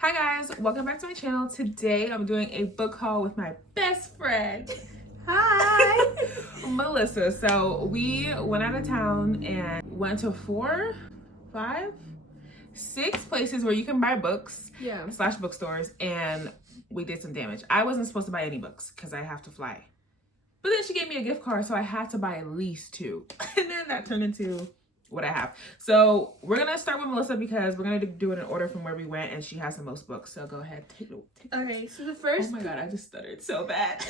Hi guys, welcome back to my channel. Today I'm doing a book haul with my best friend. Hi! Melissa. So we went out of town and went to 4, 5, 6 places where you can buy books / bookstores, and we did some damage. I wasn't supposed to buy any books because I have to fly. But then she gave me a gift card, so I had to buy at least 2. And then that turned into what I have. So we're gonna start with Melissa because we're gonna do it in order from where we went, and she has the most books. So go ahead, take it. Okay, so the first. Oh my god, I just stuttered so bad.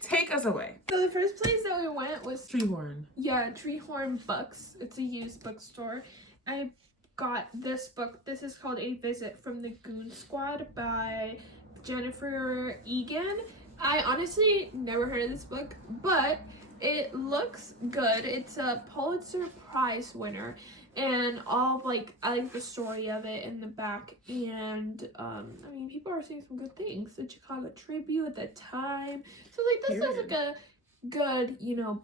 Take us away. So the first place that we went was Treehorn. Yeah, Treehorn Books. It's a used bookstore. I got this book. This is called A Visit from the Goon Squad by Jennifer Egan. I honestly never heard of this book, but it looks good. It's a Pulitzer Prize winner, and I like the story of it in the back, and I mean, people are saying some good things. The Chicago Tribune at the time, so this is like a good,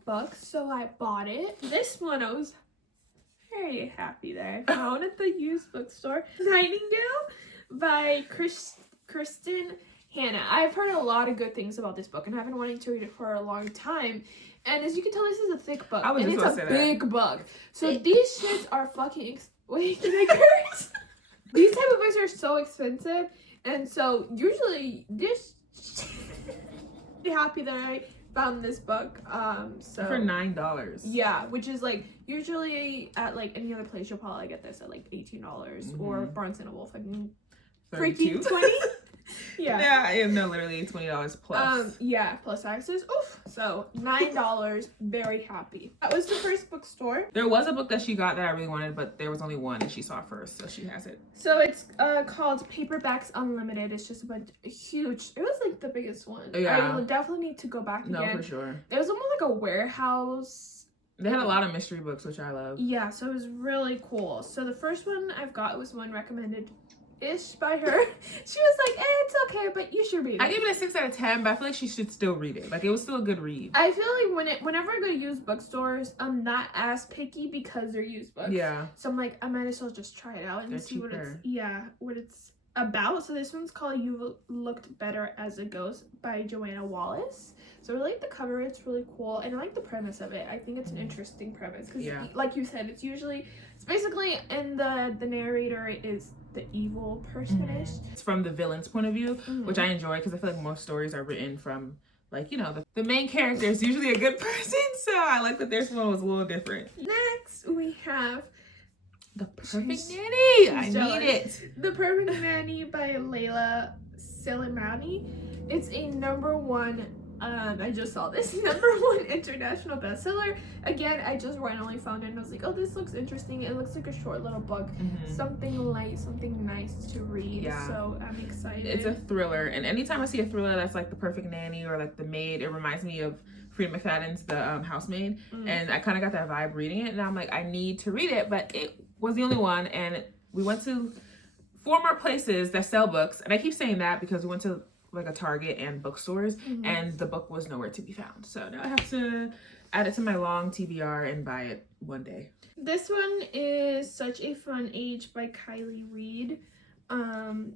book, so I bought it. This one I was very happy that I found at the used bookstore. Nightingale by Kristen Hanna. I've heard a lot of good things about this book, and I've been wanting to read it for a long time. And as you can tell, this is a thick book, and it's a big book. So these shits are fucking wait, can I curse? These type of books are so expensive, and so usually this happy that I found this book. So for $9. Yeah, which is like usually at like any other place you'll probably get this at like $18 or Barnes and Noble freaking 20. Yeah, no, literally $20 plus. Plus taxes. Oof. So $9. Very happy. That was the first bookstore. There was a book that she got that I really wanted, but there was only one and she saw it first, so she has it. So it's called Paperbacks Unlimited. It's just a bunch huge. It was like the biggest one. Yeah. I definitely need to go back again. No, for sure. It was almost like a warehouse. They had a lot of mystery books, which I love. Yeah, so it was really cool. So the first one I've got was one recommended by her. She was like, it's okay, but you should read it. I gave it a 6 out of 10, but I feel like she should still read it. Like, it was still a good read. I feel like whenever I go to used bookstores, I'm not as picky because they're used books. Yeah. So I'm like, I might as well just try it out and see what it's about. So this one's called You Looked Better as a Ghost by Joanna Wallace. So I like the cover, it's really cool, and I like the premise of it. I think it's an interesting premise because, like you said, it's basically, and the narrator is the evil person-ish. It's from the villain's point of view, which I enjoy because I feel like most stories are written from, like, the main character is usually a good person, so I like that this one was a little different. Next, we have The Perfect Nanny. I need it. The Perfect Nanny by Layla Silimani. It's a #1. I just saw this #1 international bestseller. Again, I just randomly found it and I was like, oh, this looks interesting. It looks like a short little book. Something light, something nice to read. Yeah. So I'm excited. It's a thriller, and anytime I see a thriller that's like The Perfect Nanny or like The Maid, it reminds me of Freida McFadden's The Housemaid. And I kind of got that vibe reading it, and I'm like, I need to read it, but it was the only one, and we went to 4 more places that sell books, and I keep saying that because we went to like a Target and bookstores, and the book was nowhere to be found. So now I have to add it to my long TBR and buy it one day. This one is Such a Fun Age by Kylie Reed.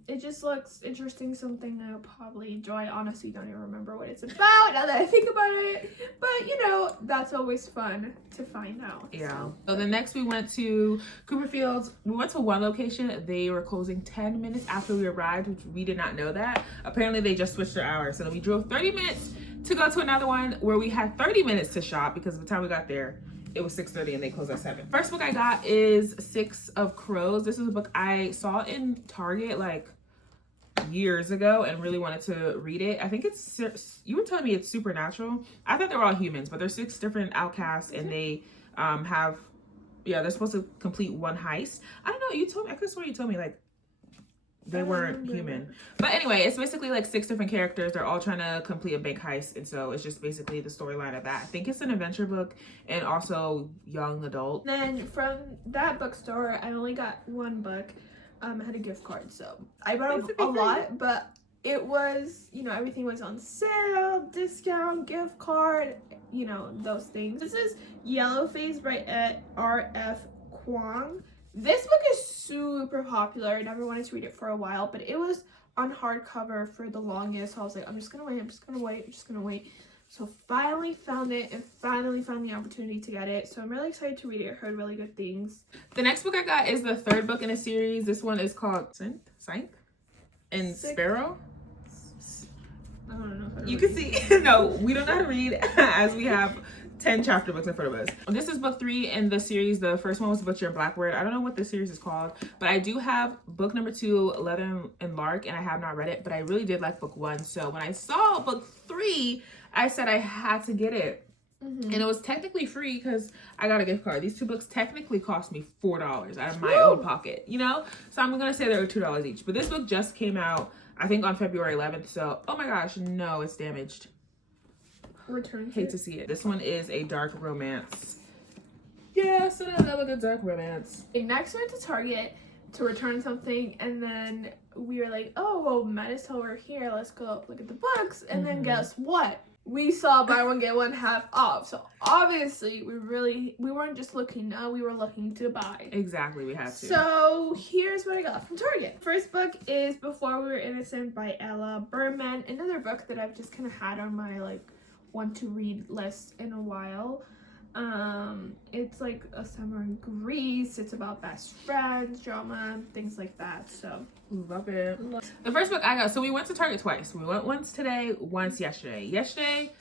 It just looks interesting, something I'll probably enjoy. I honestly don't even remember what it's about now that I think about it, but that's always fun to find out. So the next we went to Cooper Fields. We went to one location. They were closing 10 minutes after we arrived, which we did not know that. Apparently they just switched their hours, so then we drove 30 minutes to go to another one where we had 30 minutes to shop because by the time we got there it was 6:30 and they closed at 7. First book I got is 6 of Crows. This is a book I saw in Target like years ago and really wanted to read it. I think you were telling me it's supernatural. I thought they were all humans, but there's 6 different outcasts and they they're supposed to complete one heist. I don't know, you told me, I could have sworn you told me like they weren't human. But anyway, it's basically like 6 different characters. They're all trying to complete a bank heist. And so it's just basically the storyline of that. I think it's an adventure book and also young adult. Then from that bookstore, I only got 1 book. I had a gift card. So I bought a lot, but it was, everything was on sale, discount, gift card, those things. This is Yellow Face by R.F. Kuang. This book is super popular. I never wanted to read it for a while, but it was on hardcover for the longest. So I was like, I'm just gonna wait. So finally found it and finally found the opportunity to get it. So I'm really excited to read it. I heard really good things. The next book I got is the third book in a series. This one is called Synth and Sparrow. I don't know. You can see, no, we don't know how to read as we have 10 chapter books in front of us. This is book 3 in the series. The first one was Butcher and Blackbird. I don't know what the series is called, but I do have book number 2, Leather and Lark, and I have not read it, but I really did like book 1. So when I saw book 3, I said I had to get it. And it was technically free because I got a gift card. These 2 books technically cost me $4 out of my own pocket, you know? So I'm gonna say they were $2 each. But this book just came out, I think, on February 11th. So, oh my gosh, no, it's damaged. Return. Hate to see it. This one is a dark romance. Yes, and I love a good dark romance. Next, we went to Target to return something, and then we were like, oh, well, might as well we're here. Let's go look at the books. And then guess what? We saw buy one get one half off. So obviously we weren't just looking now, we were looking to buy. Exactly, we had to. So here's what I got from Target. First book is Before We Were Innocent by Ella Berman. Another book that I've just kind of had on my like want to read list in a while. It's like a summer in Greece. It's about best friends, drama, things like that. So love it. The first book I got, so we went to Target twice. We went once today, once yesterday. Yesterday,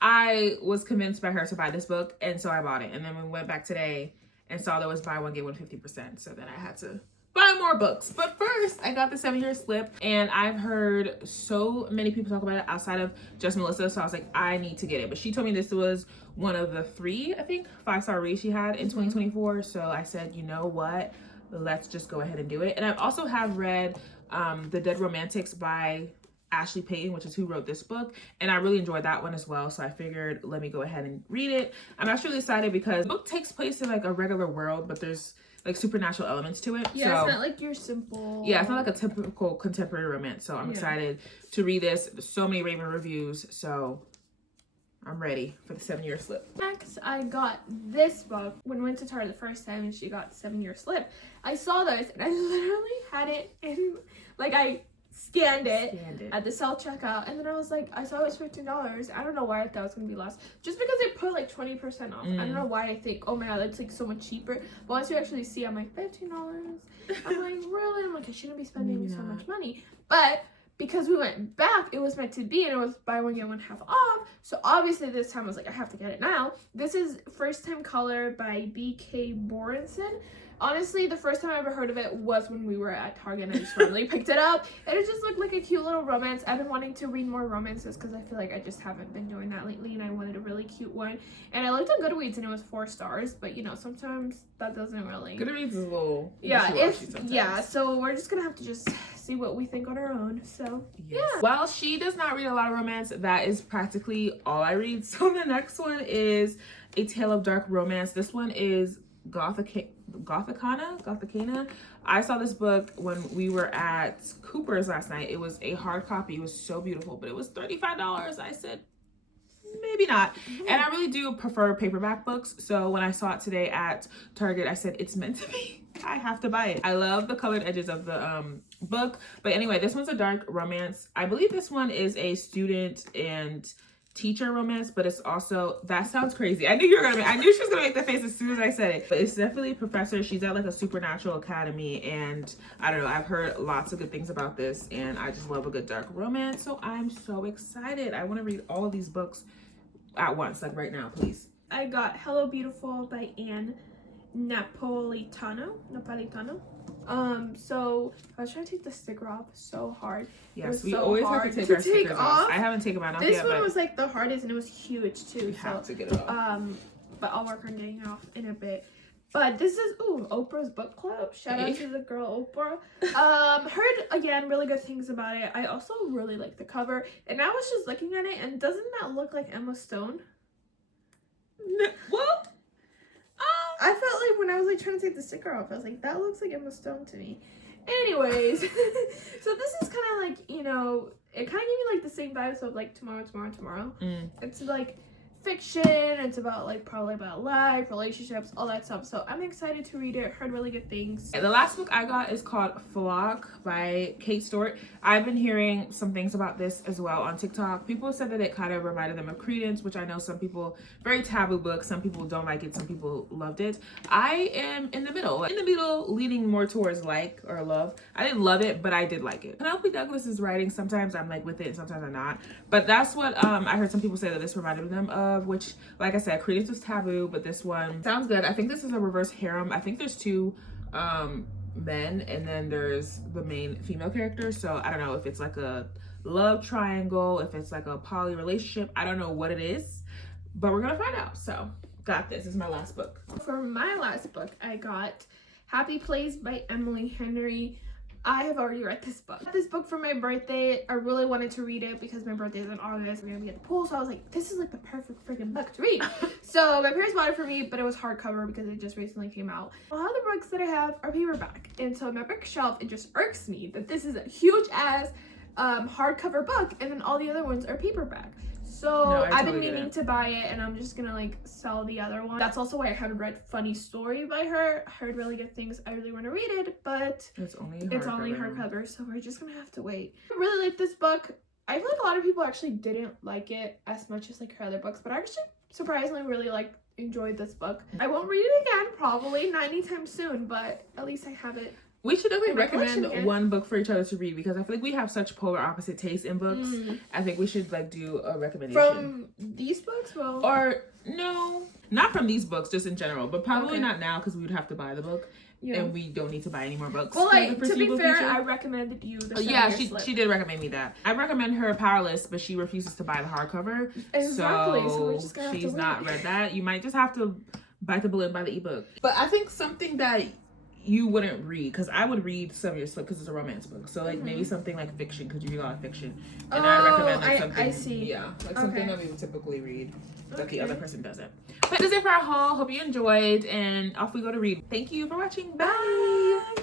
I was convinced by her to buy this book, and so I bought it. And then we went back today and saw there was buy one get one 50%. So then I had to buy more books. But first, I got the 7-year slip, and I've heard so many people talk about it outside of just Melissa. So I was like, I need to get it. But she told me this was one of the 3, I think, 5-star reads she had in 2024. So I said, you know what? Let's just go ahead and do it. And I also have read The Dead Romantics by Ashley Payton, which is who wrote this book, and I really enjoyed that one as well. So I figured, let me go ahead and read it. I'm actually really excited because the book takes place in like a regular world, but there's like supernatural elements to it. Yeah, so, it's not like your simple. Yeah, it's not like a typical contemporary romance. So I'm excited to read this. There's so many Raven reviews, so I'm ready for the 7-year slip. Next, I got this book. When we went to Target the first time and she got 7-year slip, I saw this and I literally had it in, like, I scanned it at the self checkout, and then I was like, I saw it was $15. I don't know why I thought it was gonna be less, just because they put like 20% off. I don't know why I think, oh my god, that's like so much cheaper. But once you actually see, I'm like, $15. I'm like, really? I'm like, I shouldn't be spending so much money. But because we went back, it was meant to be, and it was buy one get one half off. So obviously this time I was like, I have to get it now. This is First Time Color by B.K. Borenson. Honestly, the first time I ever heard of it was when we were at Target, and I just randomly picked it up, and it just looked like a cute little romance. I've been wanting to read more romances because I feel like I just haven't been doing that lately, and I wanted a really cute one. And I looked on Goodreads and it was 4 stars, but you know, sometimes that doesn't really. Goodreads is a little so we're just gonna have to just see what we think on our own. So yeah. Well, she does not read a lot of romance. That is practically all I read. So the next one is A Tale of Dark Romance. This one is Gothicana. I saw this book when we were at Cooper's last night. It was a hard copy. It was so beautiful, but it was $35. I said, maybe not. And I really do prefer paperback books. So when I saw it today at Target, I said, it's meant to be. I have to buy it. I love the colored edges of the book. But anyway, this one's a dark romance. I believe this one is a student and teacher romance, but it's also, that sounds crazy. I knew she was gonna make the face as soon as I said it. But it's definitely a professor. She's at like a supernatural academy, and I don't know, I've heard lots of good things about this, and I just love a good dark romance. So I'm so excited. I want to read all of these books at once, like right now, please. I got Hello Beautiful by Anne Napolitano. So I was trying to take the sticker off so hard. Yes, we always have to take our stickers off. I haven't taken mine off yet. This one was like the hardest, and it was huge too. We have to get it off. But I'll work on getting it off in a bit. But this is Oprah's book club. Shout out to the girl Oprah. Heard again really good things about it. I also really like the cover, and I was just looking at it, and doesn't that look like Emma Stone? No, well, I felt like when I was like trying to take the sticker off, I was like, that looks like Emma Stone to me. Anyways, so this is kind of like, you know, it kind of gave me like the same vibes of like Tomorrow. It's like fiction. It's about like probably about life, relationships, all that stuff. So I'm excited to read it. Heard really good things. The last book I got is called Flock by Kate Stewart. I've been hearing some things about this as well on TikTok. People said that it kind of reminded them of Credence, which I know some people, very taboo book. Some people don't like it, some people loved it. I am in the middle, leaning more towards like or love. I didn't love it, but I did like it. Penelope Douglas's writing, sometimes I'm like with it, sometimes I'm not. But that's what I heard some people say that this reminded them of, which, like I said, Credence was taboo, but this one sounds good. I think this is a reverse harem. I think there's two men and then there's the main female character. So I don't know if it's like a love triangle, if it's like a poly relationship. I don't know what it is, but we're gonna find out. So got this. This is my last book. For my last book, I got Happy Place by Emily Henry. I have already read this book. I got this book for my birthday. I really wanted to read it because my birthday is in August. We're gonna be at the pool, so I was like, this is like the perfect freaking book to read. So my parents bought it for me, but it was hardcover because it just recently came out. A lot of the books that I have are paperback, and so my bookshelf, it just irks me that this is a huge ass hardcover book, and then all the other ones are paperback. So No, I've totally been meaning to buy it, and I'm just gonna like sell the other one. That's also why I haven't read Funny Story by her. I heard really good things. I really want to read it, but It's only hardcover, so we're just gonna have to wait. I really like this book. I feel like a lot of people actually didn't like it as much as like her other books, but I actually surprisingly really enjoyed this book. I won't read it again, probably not anytime soon, but at least I have it. We should definitely my collection recommend again. one book for each other to read because I feel like we have such polar opposite tastes in books. I think we should like do a recommendation. From these books? Well, Or no, not from these books, just in general, but probably Okay. not now because we would have to buy the book yeah. and we don't need to buy any more books. Well, for the like, to be foreseeable fair, future. I recommended you the Yeah, 7-year slip. she did recommend me that. I recommend her Powerless, but she refuses to buy the hardcover. Exactly, so we're just gonna have to she's not wait. read that. You might just have to bite the bullet and buy the ebook. But I think something that you wouldn't read, because I would read 7-Year Slip because it's a romance book. So like maybe something like fiction, because you read a lot of fiction. And I recommend like something. I see. Yeah, like something Okay. that we would typically read that Okay. the other person doesn't. But that's it for our haul. Hope you enjoyed, and off we go to read. Thank you for watching. Bye.